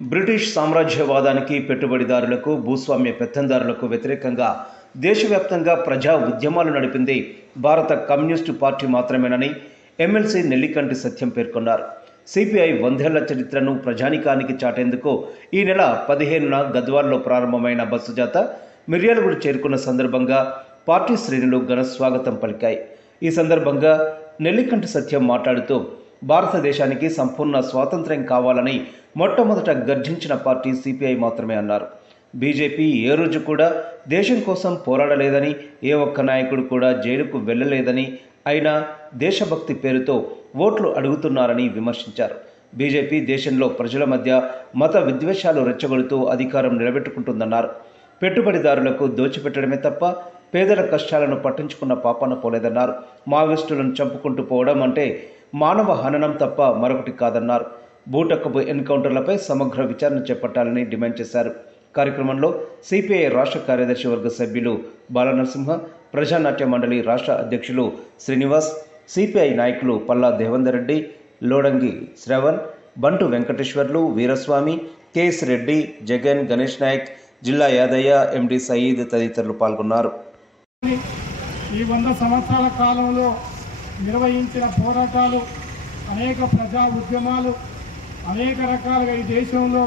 British సామ్రాజ్యవాదానికి, పెట్టుబడిదారులకు, భూస్వామ్య పెత్తందారులకు వ్యతిరేకంగా దేశవ్యాప్తంగా ప్రజా ఉద్యమాలు నడిపింది భారత కమ్యూనిస్టు పార్టీ మాత్రమేనని ఎమ్మెల్సీ నెల్లికంటి సత్యం పేర్కొన్నారు. సిపిఐ 100 ఏళ్ల చరిత్రను ప్రజానికానికి చాటేందుకు ఈ నెల 15న గద్వాల్లో ప్రారంభమైన బస్సు జాత మిర్యాలగూడ చేరుకున్న సందర్భంగా పార్టీ శ్రేణులు ఘన స్వాగతం పలికాయి. ఈ సందర్భంగా నెల్లికంటి సత్యం మాట్లాడుతూ భారతదేశానికి సంపూర్ణ స్వాతంత్ర్యం కావాలని మొట్టమొదట గర్జించిన పార్టీ సిపిఐ మాత్రమే అన్నారు. బీజేపీ ఏ రోజు కూడా దేశం కోసం పోరాడలేదని, ఏ ఒక్క నాయకుడు కూడా జైలుకు వెళ్ళలేదని, అయినా దేశభక్తి పేరుతో ఓట్లు అడుగుతున్నారని విమర్శించారు. బీజేపీ దేశంలో ప్రజల మధ్య మత విద్వేషాలు రెచ్చగొడుతూ అధికారం నిలబెట్టుకుంటుందన్నారు. పెట్టుబడిదారులకు దోచిపెట్టడమే తప్ప పేదల కష్టాలను పట్టించుకున్న పాపాన పోలేదన్నారు. మావోయిస్టులను చంపుకుంటూ పోవడం అంటే మానవ హననం తప్ప మరొకటి కాదన్నారు. బూటకపు ఎన్కౌంటర్లపై సమగ్ర విచారణ చేపట్టాలని డిమాండ్ చేశారు. కార్యక్రమంలో సిపిఐ రాష్ట్ర కార్యదర్శి వర్గ సభ్యులు బాలనరసింహ, ప్రజానాట్య మండలి రాష్ట్ర అధ్యక్షులు శ్రీనివాస్, సిపిఐ నాయకులు పల్లా దేవేందర్ రెడ్డి, లోడంగి శ్రవణ్, బంటు వెంకటేశ్వర్లు, వీరస్వామి, కేఎస్ రెడ్డి, జగన్, గణేష్ నాయక్, జిల్లా యాదయ్య, ఎండి సయీద్ తదితరులు పాల్గొన్నారు. ఈ 100 సంవత్సరాల కాలంలో నిర్వహించిన పోరాటాలు, అనేక ప్రజా ఉద్యమాలు, అనేక రకాలుగా ఈ దేశంలో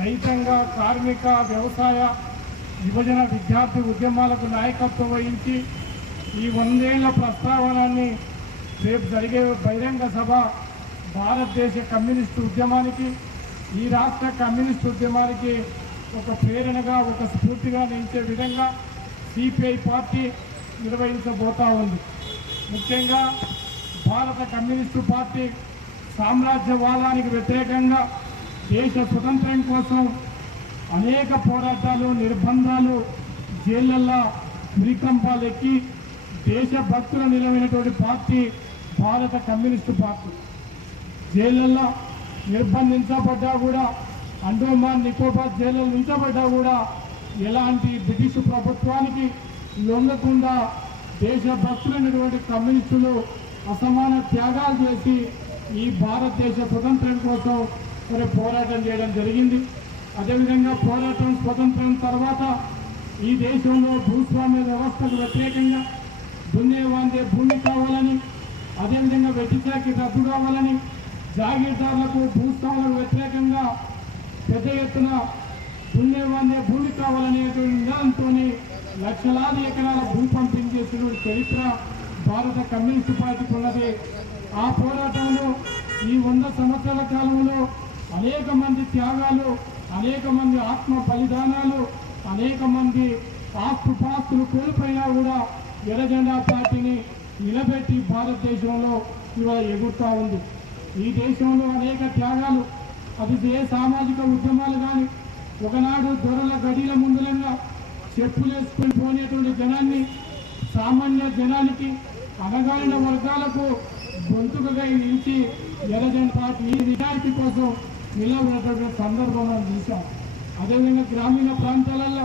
రైతాంగ, కార్మిక, వ్యవసాయ, విభజన, విద్యార్థి ఉద్యమాలకు నాయకత్వం వహించి ఈ 100 ఏళ్ల ప్రస్తావనాన్ని రేపు జరిగే బహిరంగ సభ భారతదేశ కమ్యూనిస్టు ఉద్యమానికి, ఈ రాష్ట్ర కమ్యూనిస్టు ఉద్యమానికి ఒక ప్రేరణగా, ఒక స్ఫూర్తిగా నిలిచే విధంగా సిపిఐ పార్టీ నిర్వహించబోతా ఉంది. ముఖ్యంగా భారత కమ్యూనిస్టు పార్టీ సామ్రాజ్యవాదానికి వ్యతిరేకంగా దేశ స్వతంత్రం కోసం అనేక పోరాటాలు, నిర్బంధాలు, జైళ్లల్లో ఉరికంపాలు ఎక్కి దేశభక్తులు నిలవైనటువంటి పార్టీ భారత కమ్యూనిస్టు పార్టీ. జైళ్లల్లో నిర్బంధించబడ్డా కూడా, అండోమాన్ నికోబార్ జైల్లో ఉంచబడ్డా కూడా ఎలాంటి బ్రిటిష్ ప్రభుత్వానికి లొంగకుండా దేశభక్తులైనటువంటి కమ్యూనిస్టులు అసమాన త్యాగాలు చేసి ఈ భారతదేశ స్వతంత్రం కోసం మరి పోరాటం చేయడం జరిగింది. అదేవిధంగా పోరాటం స్వతంత్రం తర్వాత ఈ దేశంలో భూస్వామ్య వ్యవస్థకు వ్యతిరేకంగా దున్నేవాందే భూమి కావాలని, అదేవిధంగా వెట్టిచాకి రద్దు కావాలని, జాగీర్దారులకు, భూస్వాములకు వ్యతిరేకంగా పెద్ద ఎత్తున దున్నేవాందే భూమి కావాలనేటువంటి నినాదంతో లక్షలాది ఎకరాల భూ పంపిణీ చేసిన చరిత్ర భారత కమ్యూనిస్టు పార్టీకి ఉన్నది. ఆ పోరాటంలో ఈ 100 సంవత్సరాల కాలంలో అనేక మంది త్యాగాలు, అనేక మంది ఆత్మ బలిదానాలు, అనేక మంది ఆస్తుపాస్తులు కోల్పోయినా కూడా ఎర్రజెండా పార్టీని నిలబెట్టి భారతదేశంలో ఇవాళ ఎగురుతూ ఉంది. ఈ దేశంలో అనేక త్యాగాలు, అది ఏ సామాజిక ఉద్యమాలు కానీ, ఒకనాడు దొరల గడిల ముందులంగా చెప్పులేసుకొని పోనేటువంటి జనాన్ని, సామాన్య జనానికి, అణగారిన వర్గాలకు గొంతుకగా నిలిచి ఎర్రజెండా పార్టీ ఈ నిజాయితీ కోసం నిలబడినటువంటి సందర్భం మనం చూసాం. అదేవిధంగా గ్రామీణ ప్రాంతాలలో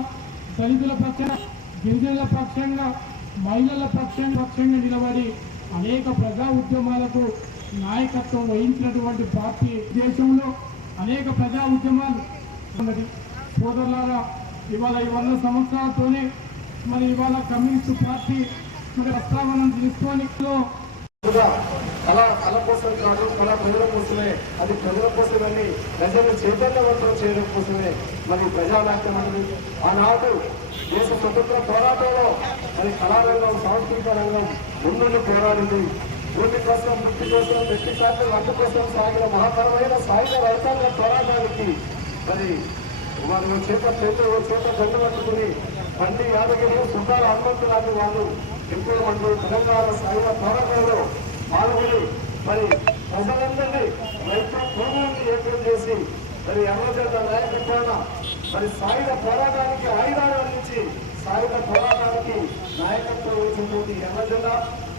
దళితుల పక్షంగా, గిరిజనుల పక్షంగా, మహిళల పక్షంగా నిలబడి అనేక ప్రజా ఉద్యమాలకు నాయకత్వం వహించినటువంటి పార్టీ. దేశంలో అనేక ప్రజా ఉద్యమాలు ఉన్నది. సోదరులారా, ఇవాళ ఈ 100 సంవత్సరాలతోనే మరి ఇవాళ కమ్యూనిస్టు పార్టీ మరి ప్రస్తావన తీసుకొని కళ కోసం కాదు, కళ ప్రజల కోసమే, అది ప్రజల కోసమని ప్రజలు చైతన్యవంతం చేయడం కోసమే మరి ప్రజానాట్యం అనేది ఆనాడు దేశ స్వతంత్ర పోరాటంలో మరి కళారంగం, సాంస్కృతిక రంగం ముందుండి పోరాడింది. భూమి కోసం, వృత్తి కోసం, వ్యక్తి శాతం హక్కు కోసం సాగిన మహాతరమైన సాయుధ రైతాంగ పోరాటానికి మరి వారు చేత గంట పట్టుకుని బండి యాదగిరి, సుందర హనుమంతు లాంటి వాళ్ళు ఎంపీ మంటూ తెలంగాణ సాయుధ పోరాటంలో పాల్గొని మరి ప్రజలందరినీ రైతు భూములను ఏర్పాటు చేసి మరి ఎర్రజెండా నాయకత్వాన మరి సాయుధ పోరాటానికి ఆయుధాలు అందించి సాయుధ పోరాటానికి నాయకత్వం వహించినటువంటి ఎర్రజెండా,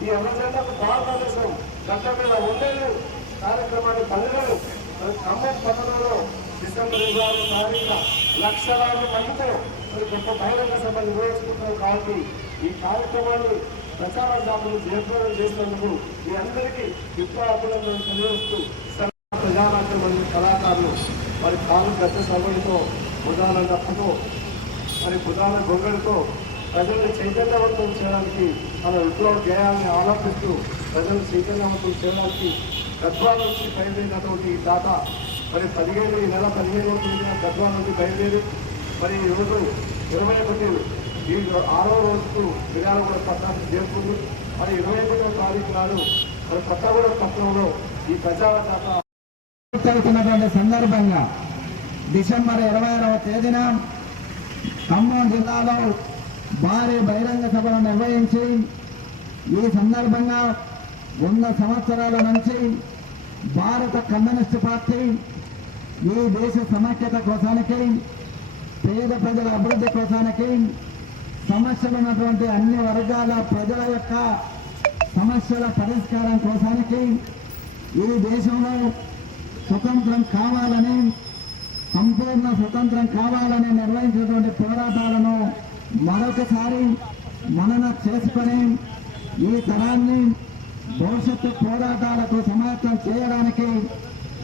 ఈ ఎర్రజెండాకు భారతదేశం గంట మీద 100 ఏళ్ళు కార్యక్రమాన్ని పల్లెలు ఖమ్మం పట్టణంలో డిసెంబర్ 26వ తారీఖున లక్షలాది మందితో మరి గొప్ప బహిరంగ సభ నిర్వహించుకుంటున్నారు. కాబట్టి ఈ కార్యక్రమాన్ని ప్రచార జాతులు జయప్రదం చేసినందుకు మీ అందరికీ విప్లవాభినందనలు తెలియజేస్తూ ప్రజానాట్యం మరియు కళాకారులు మరి కాలు గత సభలతో ప్రధాన దప్పతో మరి ప్రధాన గొంగడితో ప్రజల్ని చైతన్యవంతం చేయడానికి మన విప్లవ గేయాన్ని ఆలోచిస్తూ ప్రజలు చైతన్యవంతం చేయడానికి గద్వాల నుంచి బయలుదేరినటువంటి దాత మరి 15 ఈ నెల 15 గద్వాల నుంచి బయలుదేరి మరి ఈరోజు 21 ఈ 6వ రోజుకు మిర్యాలగూడ పట్టణానికి చేరుకుంది. మరి 21వ తారీఖు నాడు మరి కొత్తగూడెం పట్టణంలో ఈ ప్రచార జాత జరుగుతున్నటువంటి సందర్భంగా డిసెంబర్ 26వ తేదీన ఖమ్మం జిల్లాలో భారీ బహిరంగ సభను నిర్వహించి ఈ సందర్భంగా 100 సంవత్సరాల నుంచి భారత కమ్యూనిస్టు పార్టీ ఈ దేశ సమైక్యత కోసానికి, పేద ప్రజల అభివృద్ధి కోసానికి, సమస్యలు ఉన్నటువంటి అన్ని వర్గాల ప్రజల యొక్క సమస్యల పరిష్కారం కోసానికి, ఈ దేశంలో స్వతంత్రం కావాలని, సంపూర్ణ స్వతంత్రం కావాలని నిర్వహించినటువంటి పోరాటాలను మరొకసారి మనన చేసుకొని ఈ తరాన్ని భవిష్యత్తు పోరాటాలకు సమాయత్తం చేయడానికి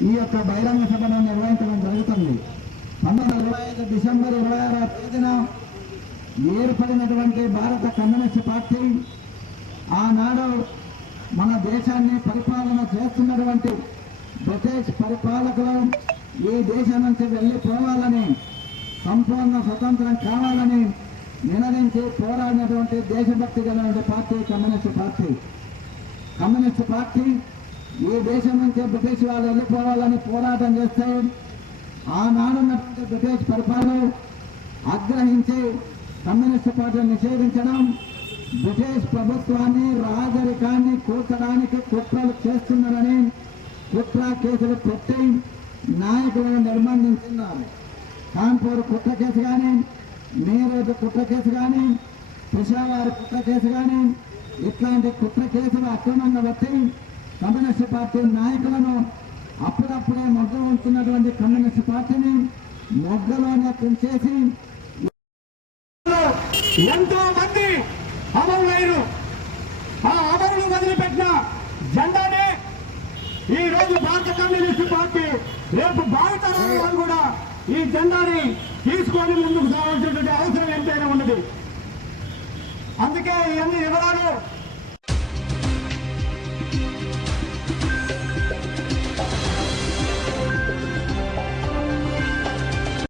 ఈ యొక్క బహిరంగ సభను నిర్వహించడం జరుగుతుంది. 1925 డిసెంబర్ 26వ తేదీన ఏర్పడినటువంటి భారత కమ్యూనిస్టు పార్టీ ఆనాడు మన దేశాన్ని పరిపాలన చేస్తున్నటువంటి బ్రిటిష్ పరిపాలకులు ఈ దేశం నుంచి వెళ్ళిపోవాలని, సంపూర్ణ స్వతంత్రం కావాలని నినదించి పోరాడినటువంటి దేశభక్తి కలిగినటువంటి పార్టీ కమ్యూనిస్టు పార్టీ ఈ దేశం నుంచి బ్రిటిష్ వాళ్ళు వెళ్ళిపోవాలని పోరాటం చేస్తే ఆనాడున్నటువంటి బ్రిటిష్ పరిపాలన ఆగ్రహించి కమ్యూనిస్టు పార్టీని నిషేధించడం, బ్రిటిష్ ప్రభుత్వాన్ని రాజరికాన్ని కూర్చడానికి కుట్రలు చేస్తున్నారని కుట్ర కేసులు పెట్టి నాయకులను నిర్బంధించున్నారు. కాన్పూర్ కుట్ర కేసు కానీ, మీరట్ కుట్ర కేసు కానీ, పెషావర్ కుట్ర కేసు కానీ, ఇట్లాంటి కుట్ర కేసులు అక్రమంగా బట్టి కమ్యూనిస్టు పార్టీ నాయకులను అప్పుడప్పుడే మొగ్గ ఉంటున్నటువంటి కమ్యూనిస్టు పార్టీని మొగ్గలోనే తుంచేసి ఎంతో మంది అమరులైరు. ఆ అమరులు వదిలిపెట్టిన జెండానే ఈ రోజు భారత కమ్యూనిస్టు పార్టీ రేపు భారతదేశం వాళ్ళు కూడా ఈ జెండాని తీసుకొని ముందుకు సాగాల్సినటువంటి అవసరం ఎంతైనా ఉన్నది. అందుకే ఇవన్నీ వివరాలు